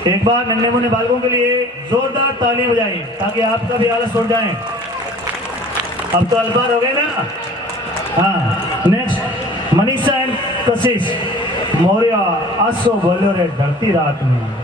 एक बार नन्हे मुन्ने बालकों के लिए जोरदार ताली बजाएं ताकि आपका भी आलस उड़ जाए। अब तो अल्पार हो गए ना। हाँ, नेक्स्ट मनीषा एंड कशिश मौर्य आसो बोलो रे ढलती रात में।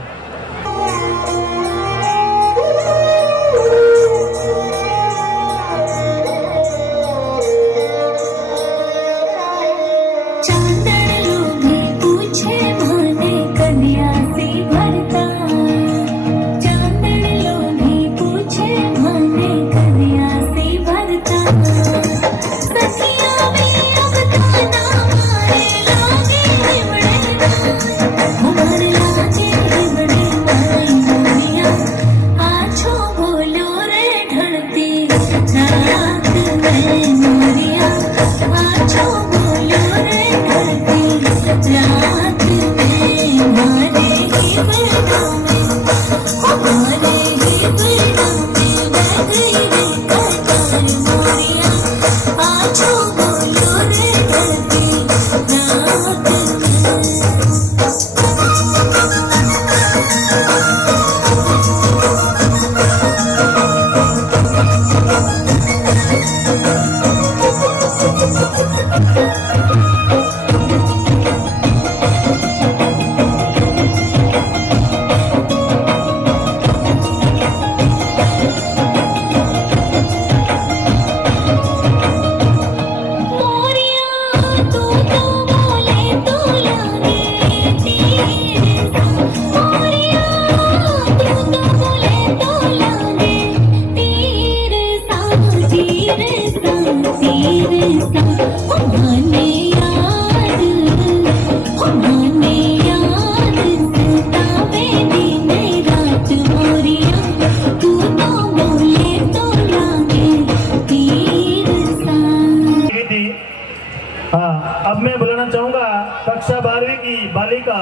अब मैं बुलाना चाहूंगा कक्षा 12वीं की बालिका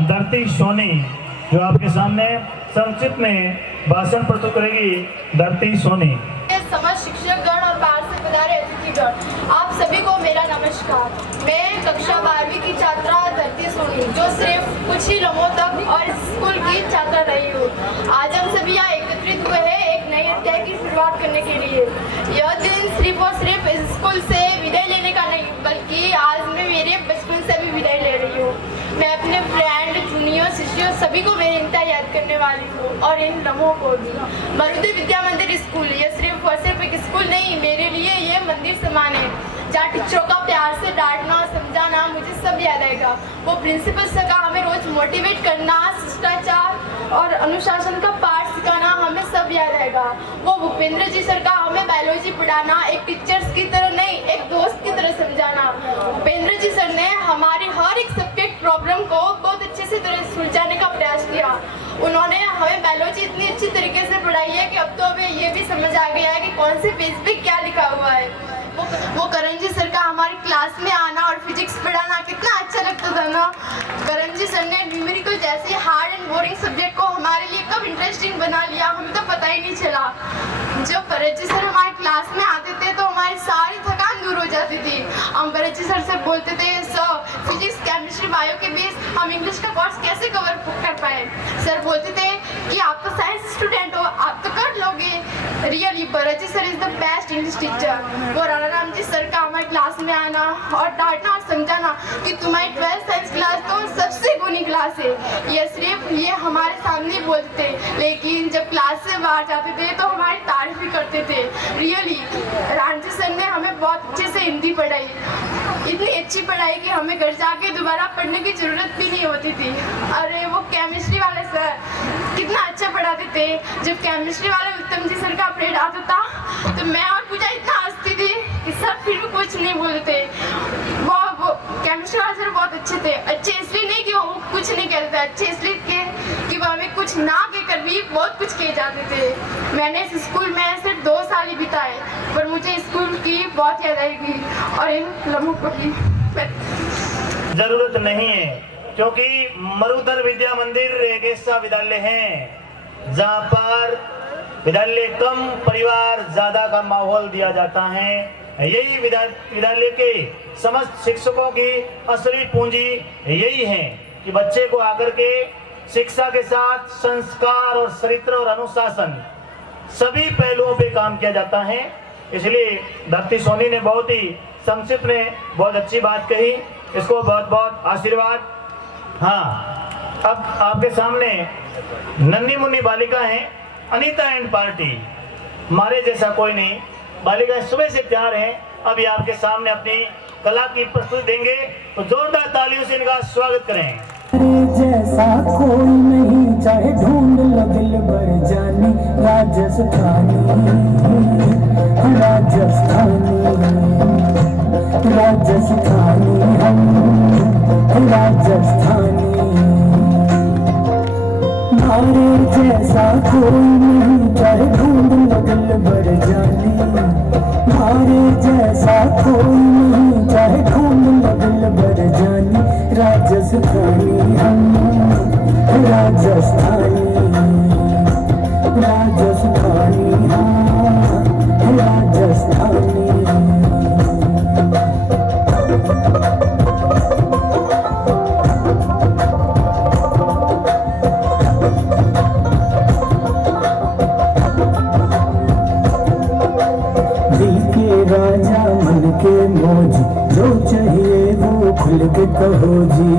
धरती सोनी, जो आपके सामने संक्षिप्त में भाषण प्रस्तुत करेगी। धरती सोनी। समस्त शिक्षकगण और बाहर से पधारे अतिथिगण, आप सभी को मेरा नमस्कार। मैं कक्षा 12वीं की छात्रा धरती सोनी, जो सिर्फ कुछ ही लम्हों तक और स्कूल की छात्रा रही हूँ। आज हम सभी यहाँ एकत्रित हुए हैं एक नई अध्याय की शुरुआत करने के लिए। यह दिन सिर्फ और सिर्फ इस स्कूल से विदाई लेने का नहीं, बल्कि आज मैं मेरे बचपन से भी विदाई ले रही हूँ। मैं अपने फ्रेंड, जूनियर, शिष्यों सभी को बेनता याद करने वाली हूँ और इन लम्हों को भी। मरुदे विद्या मंदिर स्कूल ये सिर्फ और सिर्फ एक स्कूल नहीं, मेरे लिए ये मंदिर समान है, जहाँ टीचरों का प्यार से डांटना और समझाना मुझे सब याद आएगा। वो प्रिंसिपल सर का हमें रोज मोटिवेट करना, शिष्टाचार और अनुशासन का पाठ सिखाना हमें सब याद आएगा। वो भूपेंद्र जी सर का हमें बायोलॉजी पढ़ाना एक टीचर्स की तरह नहीं, एक दोस्त की तरह समझाना। भूपेंद्र जी सर ने हमारी हर एक सब्जेक्ट प्रॉब्लम को बहुत अच्छे से तरह सुलझाने का प्रयास किया। उन्होंने हमें बायोलॉजी इतनी अच्छी तरीके से पढ़ाई है कि अब तो हमें ये भी समझ आ गया है कि कौन से पेज पे क्या लिखा हुआ है। वो करण जी सर का हमारी क्लास में आना और फिजिक्स पढ़ाना कितना अच्छा लगता था ना। करण जी सर ने न्यूमेरिकल जैसे हार्ड एंड बोरिंग सब्जेक्ट को हमारे लिए कब इंटरेस्टिंग बना लिया, हमें तो पता ही नहीं चला। जब भरत जी सर हमारे क्लास में आते थे तो हमारी सारी थकान दूर हो जाती थी। हम भरत जी सर से बोलते थे, सर फिजिक्स, केमिस्ट्री, बायो के बीच हम इंग्लिश का कोर्स कैसे कवर कर पाए। सर बोलते थे कि आप तो साइंस स्टूडेंट हो, आप तो कर लोगे। Really Bharat ji sir is the best English teacher. वो राम जी सर का हमारे क्लास में आना और डांटना और समझाना कि तुम्हारी 12th साइंस क्लास तो सबसे गुनी क्लास है, ये सिर्फ ये हमारे सामने बोलते थे, लेकिन जब क्लास से बाहर जाते थे तो हमारी तारीफ भी करते थे। रियली राम जी सर ने हमें बहुत अच्छे से हिंदी पढ़ाई, इतनी अच्छी पढ़ाई कि हमें घर जाके दोबारा पढ़ने की जरूरत भी नहीं होती थी। अरे वो केमिस्ट्री वाले सर कितना अच्छा पढ़ाते थे। जब केमिस्ट्री वाले उत्तम जी सर का पीरियड आता था तो मैं और पूजा इतना हंसती थी कि सब फिर भी कुछ नहीं बोलते। वो केमिस्ट्री वाले सर बहुत अच्छे थे। अच्छे इसलिए नहीं कि वो कुछ नहीं कहते, अच्छे इसलिए कि वो हमें कुछ ना कहकर भी बहुत कुछ कह जाते थे। मैंने इस स्कूल में सिर्फ 2 साल ही बिताए, पर मुझे स्कूल की बहुत याद आएगी और इन लम्हों को भी जरूरत नहीं है, क्योंकि मरुधर विद्या मंदिर एक ऐसा विद्यालय है जहाँ पर विद्यालय कम, परिवार ज्यादा का माहौल दिया जाता है। यही विद्यालय के समस्त शिक्षकों की असली पूंजी यही है कि बच्चे को आकर के शिक्षा के साथ संस्कार और चरित्र और अनुशासन सभी पहलुओं पे काम किया जाता है। इसलिए धरती सोनी ने बहुत ही संक्षिप्त में बहुत अच्छी बात कही, इसको बहुत बहुत आशीर्वाद। हाँ, अब आपके सामने नन्ही मुन्नी बालिका है, अनीता एंड पार्टी। हमारे जैसा कोई नहीं, बालिका सुबह से तैयार है, अभी आपके सामने अपनी कला की प्रस्तुति देंगे, तो जोरदार तालियों से इनका स्वागत करें। जैसा कोई नहीं, चाहे ढूंढ लगल बर जानी, राजस्थानी राजस्थानी राजस्थानी हम राजस्थानी। हमारे जैसा कोई नहीं, चाहे ढूंढ लगल बर जानी, हमारे जैसा कोई नहीं, चाहे ढूंढ लगल बर जानी, राजस्थानी हम राजस्थानी राजस्थानी हम राजस्थानी। दिल के राजा मन के मौज, जो चाहिए वो खुल के कहो जी।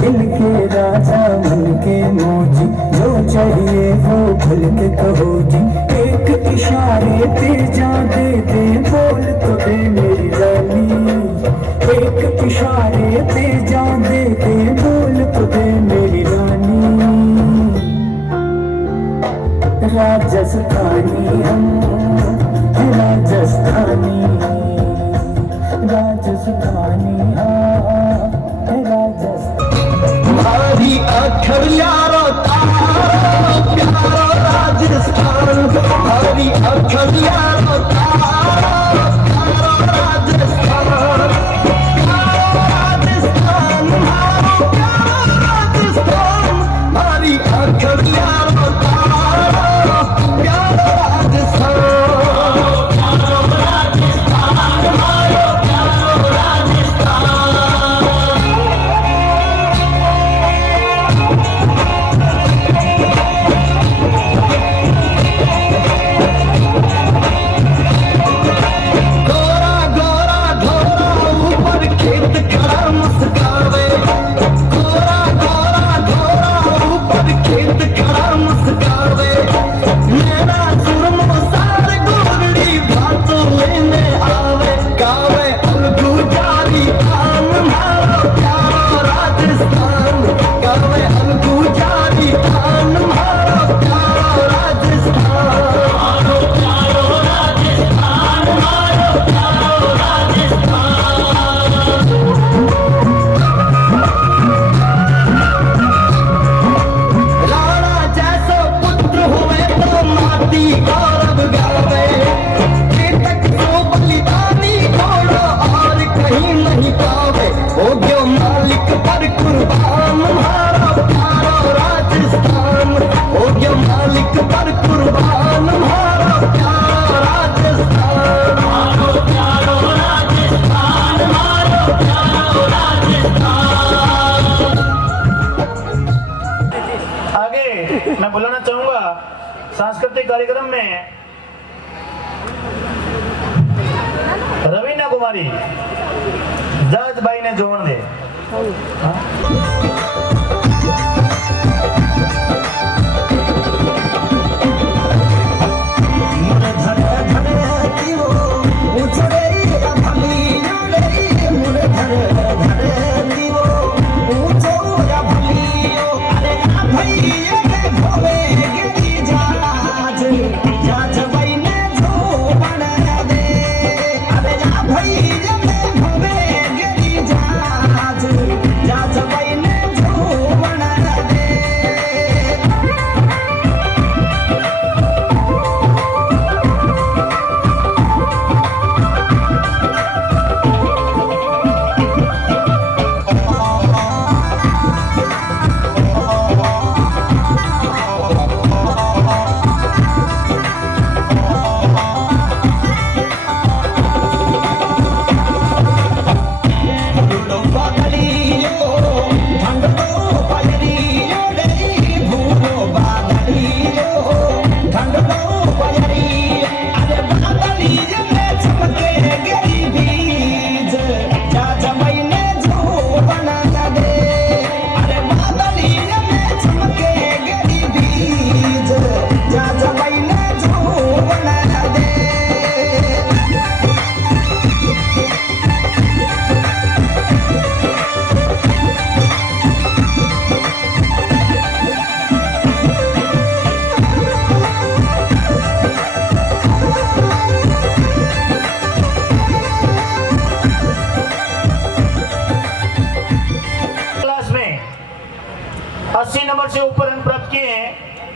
दिल के राजा मन के मौज, जो चाहिए वो खुल के कहो जी। एक इशारे पे जा दे दे, बोल तो दे मेरी रानी। एक इशारे पे जा दे दे, बोल तो दे मेरी रानी। राजस्थानी हम राजस्थानी राजस्थानी राजस्थानी। भारी अक्षर यारो तारो प्यारो राजस्थान, भारी अक्षर यारो तारो प्यारो राजस्थान। राजस्थान हमारो प्यारो राजस्थान, भारी अक्षर यारो तारो प्यारो राजस्थान। मैं बुलाना चाहूंगा सांस्कृतिक कार्यक्रम में रवीना कुमारी जज भाई ने जोड़ दे। जा जब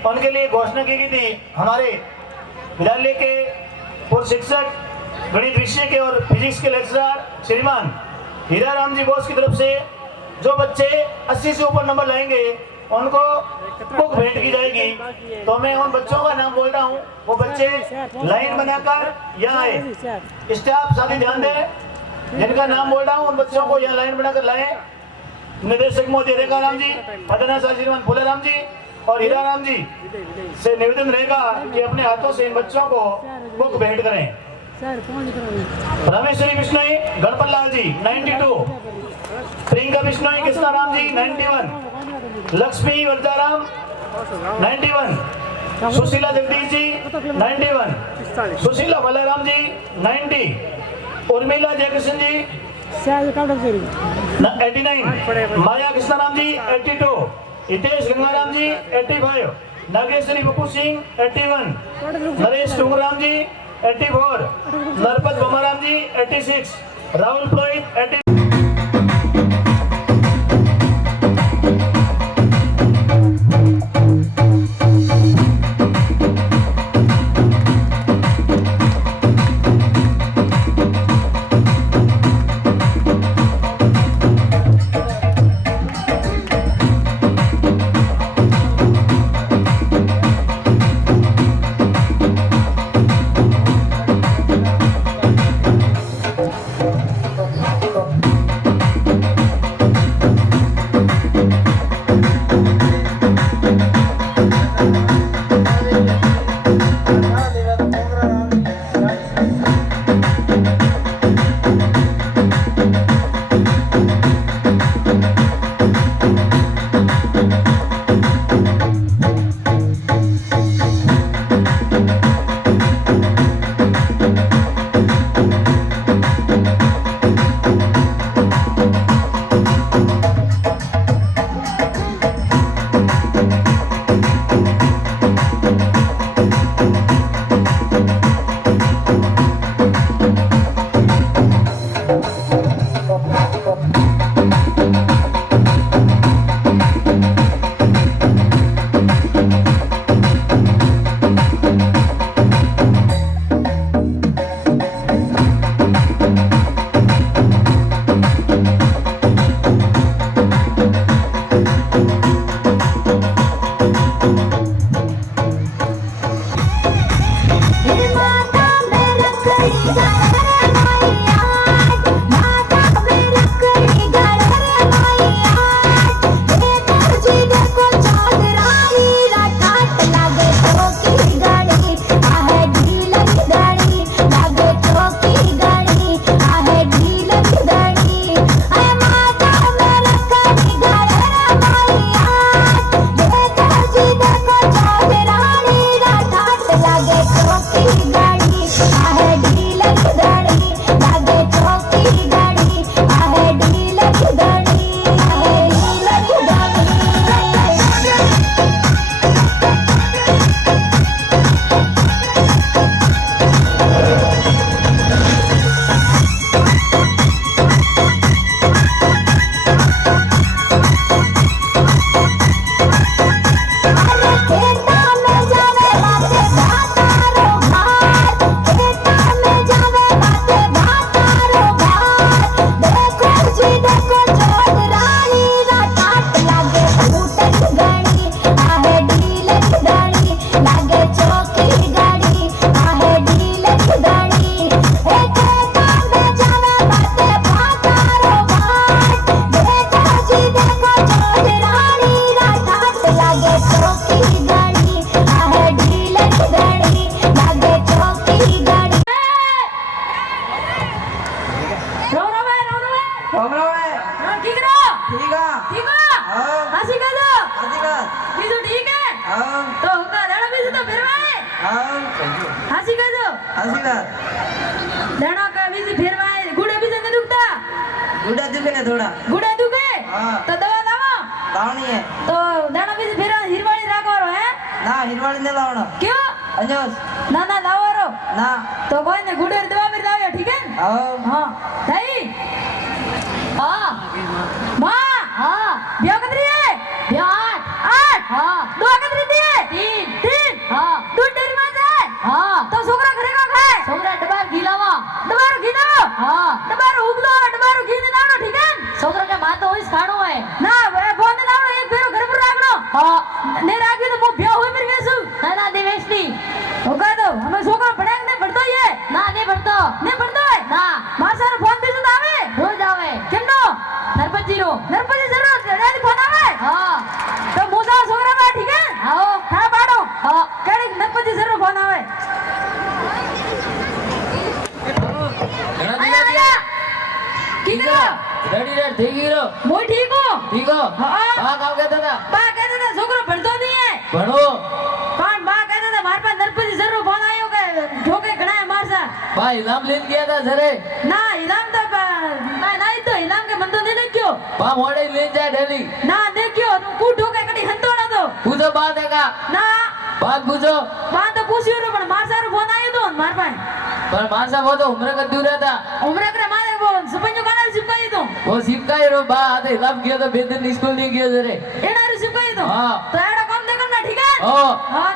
उनके लिए घोषणा की गई थी। हमारे विद्यालय के पूर्व शिक्षक गणित विषय के और फिजिक्स के लेक्चरर श्रीमान हीरा राम जी बोस की तरफ से जो बच्चे 80 से ऊपर नंबर लाएंगे उनको बुक भेंट की जाएगी। तो मैं उन बच्चों का नाम बोल रहा हूँ, वो बच्चे लाइन बनाकर यहाँ आए। स्टाफ साथी ध्यान दें, जिनका नाम बोल रहा हूँ उन बच्चों को यहाँ लाइन बनाकर लाए। निदेशक महोदय रेखा राम जी, पटना से श्रीमान फूले राम जी और हीरा राम जी से निवेदन रहेगा कि अपने हाथों से इन बच्चों को बुक भेंट करें। रमेश्वरी बिश्नोई गणपत लाल जी 92, प्रियंका बिश्नोई कृष्णा राम जी 91, लक्ष्मी वर्जाराम 91, सुशीला जगदीश जी 91, सुशीला बलराम जी 90, उर्मिला जयकृष्ण जी 89, माया कृष्णाराम जी 82, हितेश गंगाराम जी 85, नागेश्वरी बपू सिंह 81, नरेश टूंगराम जी 84, नरपत बोमाराम जी 86, राहुल पुरोहित 80। दाना का बीज फिरवाए गुड़ा बीज नहीं दुखता गुड़ा दुखे ना थोड़ा गुड़ा दुखे हाँ। तो दवा लाओ लावनी है तो दाना बीज फिर हिरवाड़ी राखो है ना हिरवाड़ी ने लावना क्यों अंजोस ना ना लाओ रो ना तो कोई ने गुड़े दवा फिर लाओ ठीक है हाँ हाँ सही हाँ माँ हाँ ब्याह कतरी है ब्याह 8 हाँ 2 कतरी थी तीन तीन हाँ तू डेरी में जाए हाँ तो छोकरा घरे का खाए छोकरा डबार घिलावा डबार घिलावा हाँ डबार उगलो डबार घी लावनो ठीक है छोकरा के मां तो इस खाणो है ना वे बोंद लावनो एक बेरो घर पर राखनो हाँ ने राखी तो मो ब्याह होय मेरे वेसु ना देवेशनी होगा तो हमें छोकरा पढ़ाएंगे नहीं पढ़तो ये ना नहीं पढ़तो है ना मां सारा फोन भी सुन आवे रोज आवे केमनो नरपति जरूर रेडी फोन आवे हां तो मोजा छोकरा बा ठीक है आओ खा बाड़ो हां कड़ी नरपति जरूर फोन आवे आया किधर रेडी रे ठीक हीरो मोय ठीक हो हां बा कहता था छोकरा पढ़तो नहीं है भणो कौन बा कहता था मार पास नरपति जरूर फोन आयो के ठोके घणा है मार सा बा इनाम लेन गया था जरे ना इनाम तो नहीं तो इनाम के मन तो नहीं देखियो बा मोड़े लेन जाए डेली ना देखियो तू कू ठोके कड़ी हंतो ना तो पूछो बात है का ना बात पूछो बात तो पूछियो रे पण मार सारो फोन आयो तो मार पाए पर मानसा वो तो उम्र का दूर था उम्र करे मारे वो सुपंजो काना सिपाही तो वो सिपकाई रो बा आते लब गया तो बेदन स्कूल नहीं गया जरे एना रे सिपाही तो हां तो एड़ा काम देखन ना ठीक है ओ हां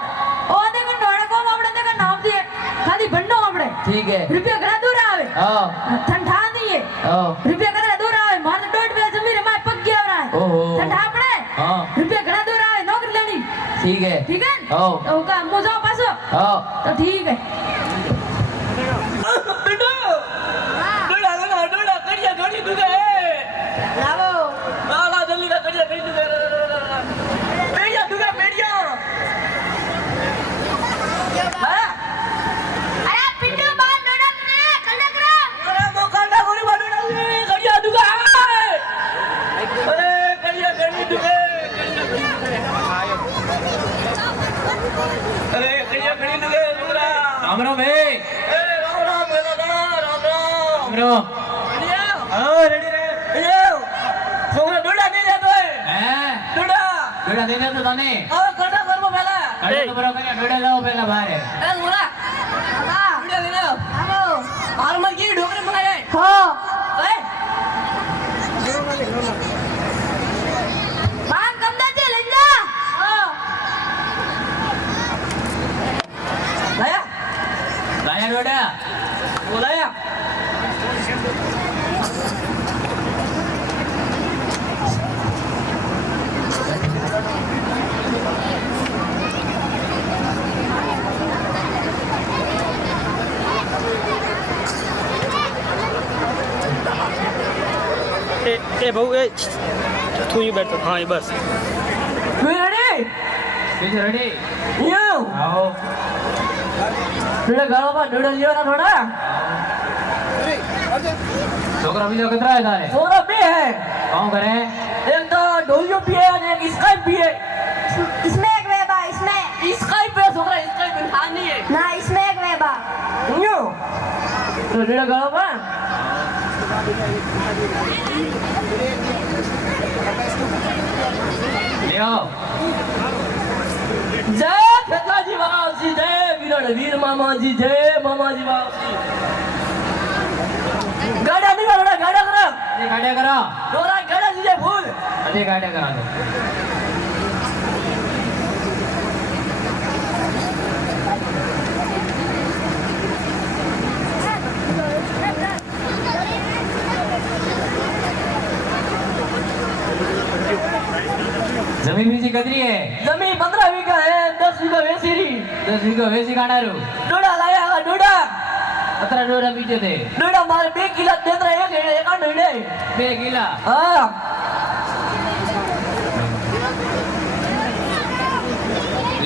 ओ देखन एड़ा काम आपने देखन नाम दिए खाली बंडो आपने ठीक है रुपया घरा दूर आवे हां ठंडा नहीं है ओ रुपया घरा दूर आवे मार तो डोट पे जमीन में पक गया रहा है ओहो ठंडा आपने हां रुपया घरा दूर आवे नौकरी लेनी ठीक है ओ तो का मुझे पासो तो ठीक है लावो अरे पिंडू बाल डोडा ने कल्ला करो राम राम भाई राम राम रेडी रे छोकरा डोडा दे दे तो हैं डोडा देने तो तने कटा करबो पहला अरे तो बरो कने डोडा लाओ पहला बाहर है ए मोरा डोडा दे लो आओ और मत की ढोकरे मंगाए हो ए बाल कमदा चे लंजा हो लाया लाया डोडा बोलाया ए भाऊ ए तू ही बैठ हाँ ये बस तू रेडी पीछे रेडी यो आओ डोडा गालो पर डोडा लियो ना थोड़ा छोकरा भी जो कितना है तारे छोरा पे है कौन करे एक तो डोलियो भी है और एक स्काई भी है इसमें एक वेबा इसमें स्काई पे छोकरा स्काई पे खानी है ना इसमें एक वेबा यो तो डोडा गालो पर ले आओ जय पिताजी बाबूजी जय वीर मामाजी जय मामाजी बाबूजी गाड़ा नहीं करो गाड़ा करो ये गाड़िया करा डोरा गाड़ा दीजिए फूल अरे गाड़िया करा दो जमीन बीजी कतरी है जमीन 15 बीघा है 10 बीघा वेसीरी 10 बीघा वेसी काढारू डोडा लाया डोडा अतरा डोरा बीजे थे डोडा मारे 2 किलो देता एक अंडे 2 किला हां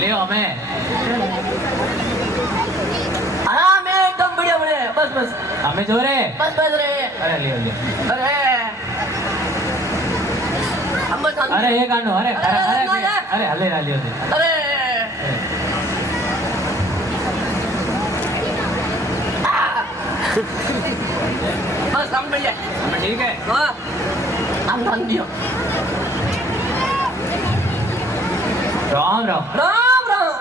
ले आओ मैं आराम है एकदम बढ़िया बढ़िया बस हमें जोरे बस रे अरे ले अरे हम बस अरे ये कांडो अरे अरे हले ले अरे बस हम बढ़िया ठीक है हाँ हम धन दियो राम राम राम राम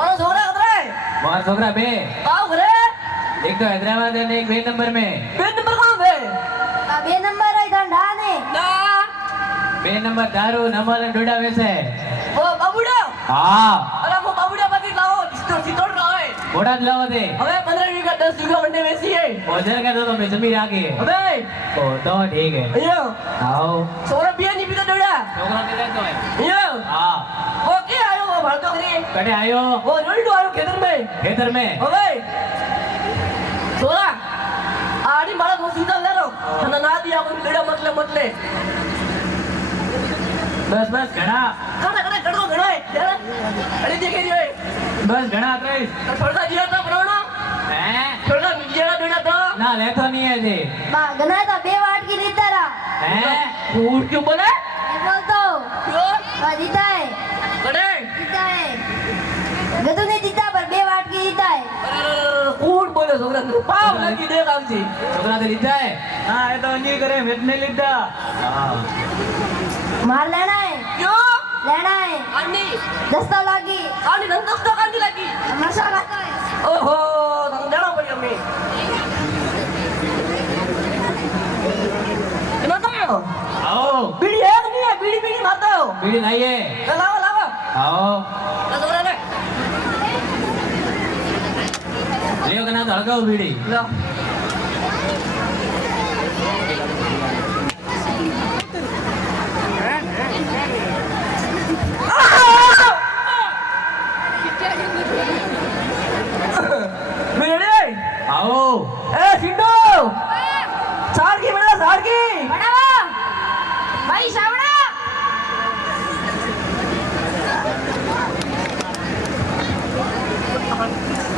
और छोरा उधर मार छोकरा बे आओ घरे एक तो हैदराबाद है एक 2 नंबर में पेट नंबर कहाँ है बे नंबर है धंधा ने બે નંબર દારૂ નમલ અને ડોડા વેચે ઓ બાબુડા હા અરે વો બાબુડા પછી લાવો સિતોડ રહો ઘોડા જ લાવો દે હવે 15 વીઘા 10 વીઘા મંડે વેચીએ ઓજર કે તો તમે જમી રાખી હવે ઓ તો ઠીક હે અહીંયા આવો સોરા બિયા ની પીતા ડોડા છોકરા ને લેતો હે અહીંયા હા ઓકે આયો વો ભરતો કરી કડે આયો વો રોલ્ડો આયો ખેતર में હવે સોરા આડી મારા નો સીધા લેરો અને ના દિયા કોઈ ડોડા મતલે બસ બસ ઘણા કડો ઘણો અરે દેખે રહ્યો બસ ઘણા ત્રીસ થોડા દિયા તો બરોણો હે થોડા મિજેરા ડોડા તો ના લેતો નહીં હજી બા ગના તો બે વાટકી દીધા રા હે ફૂડ ક્यों બોલે એ બોલતો ક્यों બા દીધા હે કડે ગધું ને દીધા પર બે વાટકી દીધા હે ફૂડ બોલે છોકરા પાવ લાગી દે કાંજી છોકરા તે લીધા હે હા એ તો નહીં કરે મેં નહીં લીધા હા मार लेना है क्यों लेना है आनी दस्ता लागी आनी नंदस तो कांजी लगी नशा खाता है ओहो तंग देना पड़ी हमें इतना तो आओ बीड़ी है कि नहीं है बीड़ी मारता हो बीड़ी लाइए लावा आओ ना छोकरा ने लियो कना तो हड़काओ बीड़ी ला आओ ए सिंडो साड़की बनावा भाई सावड़ा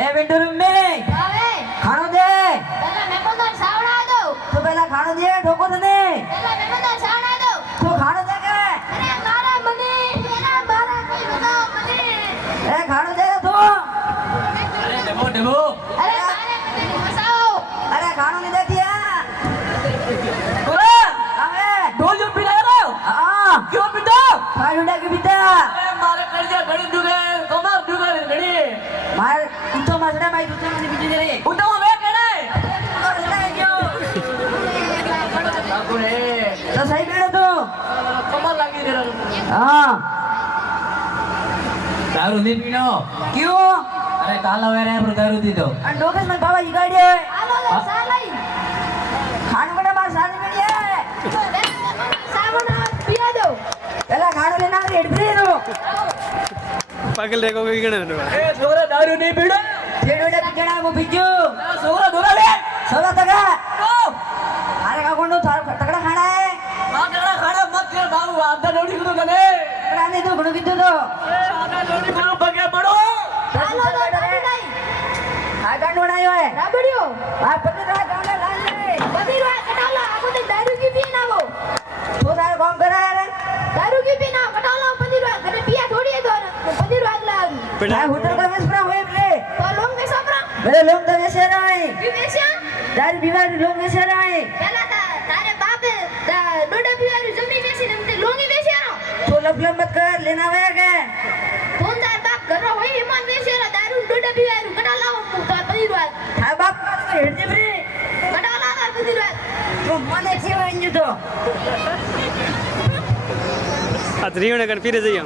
ए विंडो रूम में आवे खानो दे पहला मेहमान सावड़ा दो तो पहला खानो दे ठोको तने पहला मेहमान सावड़ा दो तो खानो दे के अरे मारा मने मेरा मारा कोई बताओ मने ए खानो दे तो अरे डेमो डेमो अरे मारे मने बसाओ अरे खानो नहीं देखिए पूरा अबे ढोल जो पिला रहे हो हां क्यों पिता खानो के पिता अरे मारे कर दिया घड़ी दुगे कमर दुगे घड़ी मार उठो मसड़ा भाई उठो मने पीछे रे उठो मैं केड़े ठाकुरे तो सही बेड़ो तो कमर लगी रे हां दारू नहीं पीनो क्यों अरे ताला वेरे पर दारू दी दो અને ડોકેસ માં બાબા ઈગાડી હે आलो ले सालाई ખાણું કને બાર સાની મેડી હે सावड़ा पिया दो પેલા ખાણું લેના રેડ ફ્રી નો पागल देखो कोई गणे એ છોરા દારૂ નહીં પીડો છેડોડે પીજણા મો પીજો છોરા દોરા લે છોરા તગા ઓ અરે કા કોણ થાર તગડા ખાડા હે આ તગડા ખાડા મત કર બાબુ આધા દોડી કું કને તગડા ને તો ઘણું કીધું તો એ આધા દોડી કું પગે પડો आलो ले पड़ी नहीं આ ગાંડ બનાયો હે राबड़ियो આ પગે તો ગાંડ લાલ લે बदीरवा कटाला आपको तो दारू की पी ना वो છોરા કામ કરે રે दारू की पी ना कटाला बदीरवा करे पिया थोड़ी है तो बदीरवा अगला આ હોટલ का वेस प्रा होए ले तो लोग में सोपरा मेरे लोग तो वैसे रहे की बेसिया दारू बीमारी लोग वैसे रहे पहला था तारे बाप डोडा पिवारी जमीन बेसी नमते लोंगी बेसिया रो तो लफलफ मत कर लेना वे के फोन तार बाप घर होई हिमान बेसिया रो दारू डोडा पिवारी कटाला वो तो बदीरवा હા બાપ હેડ દે રે कटाला का बदीरवा તો મને સેવા ઇન્જુ તો आज रीवने कर फिर जाइए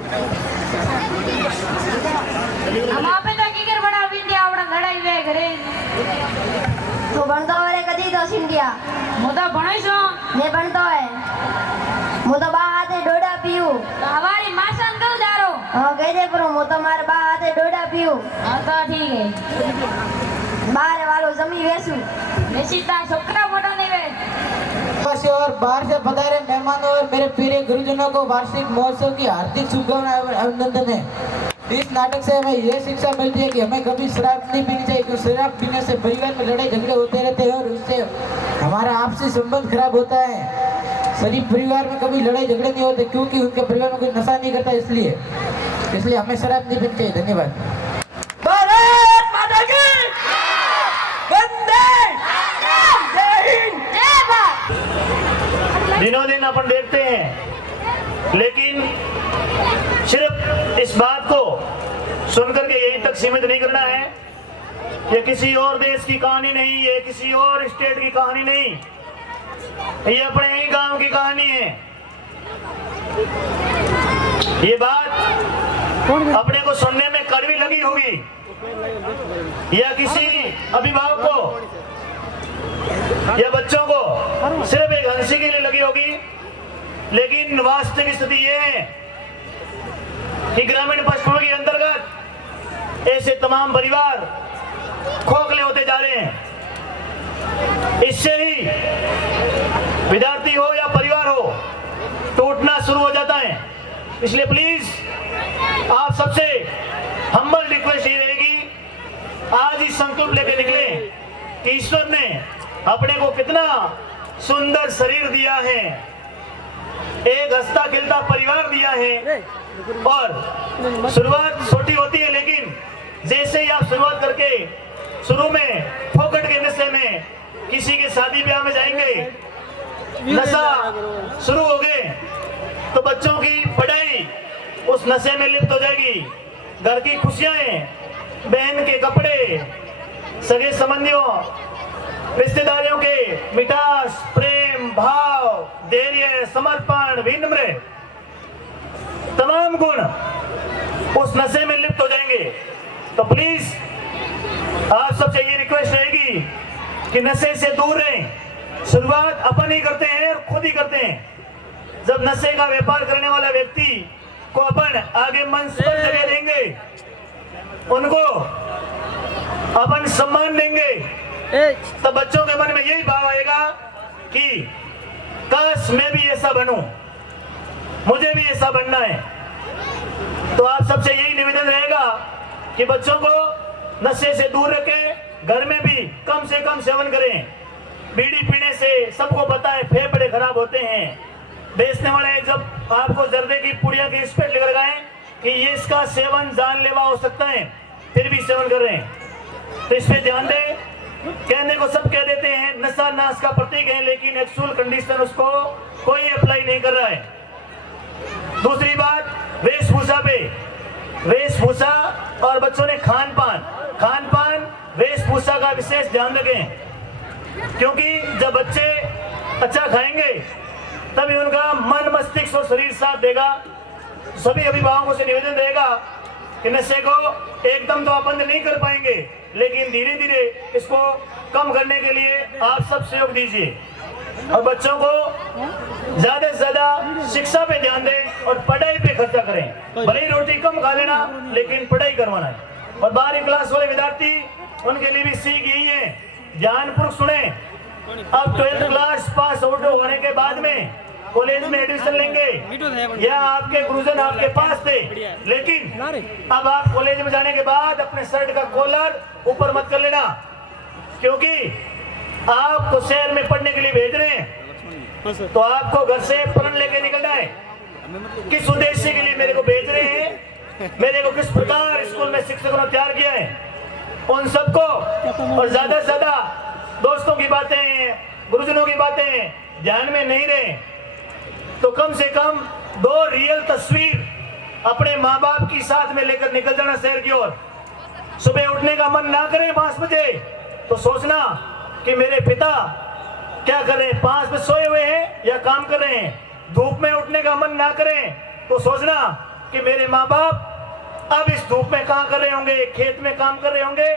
हम आपे तो कीकर बड़ा इंडिया आवड़ा लड़ाई वे घरे तो बनता होरे कदी तो इंडिया मु तो भणाई छो ने बनतो है मु तो बा हाथे डोडा पीऊ तो हमारी मासन दो दारो हां कह दे पर मु तो मारे बा हाथे डोडा पीऊ हां तो ठीक है बाहर वालो जमी वेसू वेसीता छोकरा मोटो नहीं वे से और बाहर से पधारे मेहमानों और मेरे प्रिय गुरुजनों को वार्षिक महोत्सव की हार्दिक शुभकामनाएं और अभिनंदन है। इस नाटक से हमें यह शिक्षा मिलती है कि हमें कभी शराब नहीं पीनी चाहिए, क्योंकि शराब पीने से परिवार में लड़ाई झगड़े होते रहते हैं और उससे हमारा आपसी संबंध खराब होता है। शरीफ परिवार में कभी लड़ाई झगड़े नहीं होते क्योंकि उनके परिवार में कोई नशा नहीं करता, इसलिए हमें शराब नहीं पीनी चाहिए। धन्यवाद। ભારત માતા की वंदे जय हिंद जय भारत दिनों दिन अपन देखते हैं, लेकिन सिर्फ इस बात को सुनकर के यहीं तक सीमित नहीं करना है। ये किसी और देश की कहानी नहीं, ये किसी और स्टेट की कहानी नहीं, ये अपने ही गांव की कहानी है। ये बात अपने को सुनने में कड़वी लगी होगी या किसी अभिभावक को या बच्चों को सिर्फ एक हंसी के लिए लगी होगी, लेकिन वास्तविक स्थिति ये है कि ग्रामीण पश्चिम के अंतर्गत ऐसे तमाम परिवार खोखले होते जा रहे हैं। इससे ही विद्यार्थी हो या परिवार हो, टूटना शुरू हो जाता है। इसलिए प्लीज आप सबसे हम्बल रिक्वेस्ट ये रहेगी, आज ही संकल्प लेके निकले कि ईश्वर ने अपने को कितना सुंदर शरीर दिया है, एक हंसता खिलता परिवार दिया है। और शुरुआत छोटी होती है, लेकिन जैसे ही आप शुरुआत करके शुरू में फोकट के नशे में किसी के शादी ब्याह में जाएंगे, नशा शुरू हो गए तो बच्चों की पढ़ाई उस नशे में लिप्त हो जाएगी। घर की खुशियां, बहन के कपड़े, सगे संबंधियों रिश्तेदारियों के मिठास, प्रेम भाव, धैर्य, समर्पण, विनम्र तमाम गुण उस नशे में लिप्त हो जाएंगे। तो प्लीज आप सबसे ये रिक्वेस्ट रहेगी कि नशे से दूर रहें। शुरुआत अपन ही करते हैं और खुद ही करते हैं। जब नशे का व्यापार करने वाला व्यक्ति को अपन आगे मंच पर जगह देंगे, उनको अपन सम्मान देंगे, तब बच्चों के मन में यही भाव आएगा कि काश मैं भी ऐसा बनूं, मुझे भी ऐसा बनना है। तो आप सबसे यही निवेदन रहेगा कि बच्चों को नशे से दूर रखें, घर में भी कम से कम सेवन करें। बीड़ी पीने से सबको पता है फेफड़े खराब होते हैं। बेचने वाले जब आपको जर्दे की पुड़िया की स्पेट लेकर गए कि ये इसका सेवन जानलेवा हो सकता है, फिर भी सेवन कर रहे हैं, तो इस पे ध्यान दें। कहने को सब कह देते हैं नशा नाश का प्रतीक है, लेकिन एक्चुअल कंडीशन उसको कोई अप्लाई नहीं कर रहा है। दूसरी बात, वेशभूषा पे, वेशभूषा और बच्चों ने खान पान वेशभूषा का विशेष ध्यान रखें, क्योंकि जब बच्चे अच्छा खाएंगे तभी उनका मन, मस्तिष्क और शरीर साथ देगा। सभी अभिभावकों से निवेदन रहेगा कि नशे को एकदम तो आप बंद नहीं कर पाएंगे, लेकिन धीरे धीरे इसको कम करने के लिए आप सब सहयोग दीजिए और बच्चों को ज्यादा से ज्यादा शिक्षा पे ध्यान दें और पढ़ाई पे खर्चा करें। भले ही रोटी कम खा लेना, लेकिन पढ़ाई करवाना है। और 12वीं क्लास वाले विद्यार्थी, उनके लिए भी सीख यही है, ध्यानपूर्वक सुने। अब 12th क्लास पास आउट होने के बाद में कॉलेज में एडमिशन लेंगे या आपके गुरुजन आपके पास थे, लेकिन अब आप कॉलेज में जाने के बाद अपने शर्ट का कॉलर ऊपर मत कर लेना, क्योंकि आपको शहर में पढ़ने के लिए भेज रहे हैं, तो आपको घर से प्रण लेके निकलना है। किस उद्देश्य के लिए मेरे को भेज रहे हैं, मेरे को किस प्रकार स्कूल में शिक्षकों ने तैयार किया है, उन सबको और ज्यादा से ज्यादा दोस्तों की बातें, गुरुजनों की बातें ध्यान में नहीं रहे, तो कम से कम 2 रियल तस्वीर अपने माँ बाप की साथ में लेकर निकल जाना शहर की ओर। सुबह उठने का मन ना करे 5 बजे, तो सोचना कि मेरे पिता क्या कर रहे हैं, 5 बजे सोए हुए हैं या काम कर रहे हैं। धूप में उठने का मन ना करें तो सोचना कि मेरे माँ बाप अब इस धूप में कहाँ कर रहे होंगे, खेत में काम कर रहे होंगे,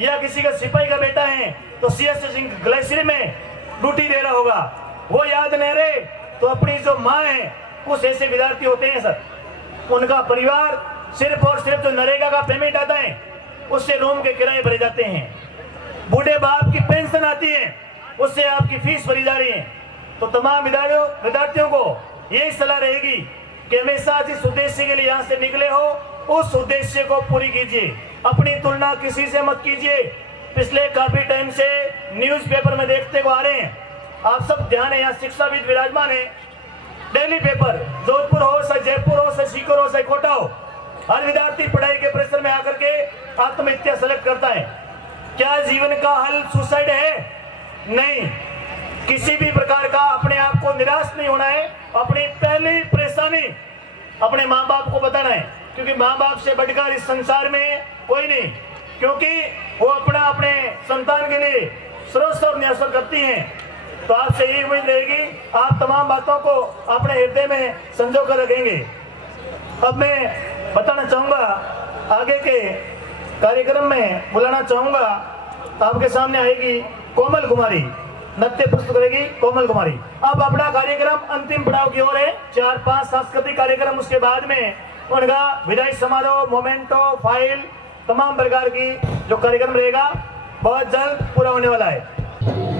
या किसी का सिपाही का बेटा है तो सीएस ग्लेशियर में ड्यूटी दे रहा होगा। वो याद नहीं रहे तो अपनी जो माँ है, कुछ ऐसे विद्यार्थी होते हैं सर, उनका परिवार सिर्फ और सिर्फ जो नरेगा का पेमेंट आता है उससे रूम के किराए भरे जाते हैं। बूढ़े बाप की पेंशन आती है, उससे आपकी फीस भरी जा रही है। तो तमाम विद्यार्थियों को यही सलाह रहेगी कि हमेशा जिस उद्देश्य के लिए यहाँ से निकले हो, उस उद्देश्य को पूरी कीजिए। अपनी तुलना किसी से मत कीजिए। पिछले काफी टाइम से न्यूज़पेपर में देखते को आ रहे हैं, आप सब ध्यान है, यहाँ शिक्षाविद विराजमान है। डेली पेपर, जोधपुर हो चाहे जयपुर हो चाहे सीकर हो चाहे कोटा हो, हर विद्यार्थी पढ़ाई के प्रेशर में आकर के आत्महत्या सेलेक्ट करता है। क्या जीवन का हल सुसाइड है? नहीं। किसी भी प्रकार का अपने आप को निराश नहीं होना है। अपनी पहली परेशानी अपने माँ बाप को बताना है, क्योंकि माँ बाप से बढ़कर इस संसार में कोई नहीं, क्योंकि वो अपने संतान के लिए सर्वस्व न्यासर करती हैं। तो आपसे यही उम्मीद रहेगी आप तमाम बातों को अपने हृदय में संजो कर रखेंगे। अब मैं बताना चाहूंगा आगे के कार्यक्रम में बुलाना चाहूंगा, आपके सामने आएगी कोमल कुमारी, नृत्य प्रस्तुत करेगी कोमल कुमारी। अब अपना कार्यक्रम अंतिम पड़ाव की ओर है, 4-5 सांस्कृतिक कार्यक्रम, उसके बाद में उनका विदाई समारोह, मोमेंटो, फाइल, तमाम प्रकार की जो कार्यक्रम रहेगा बहुत जल्द पूरा होने वाला है।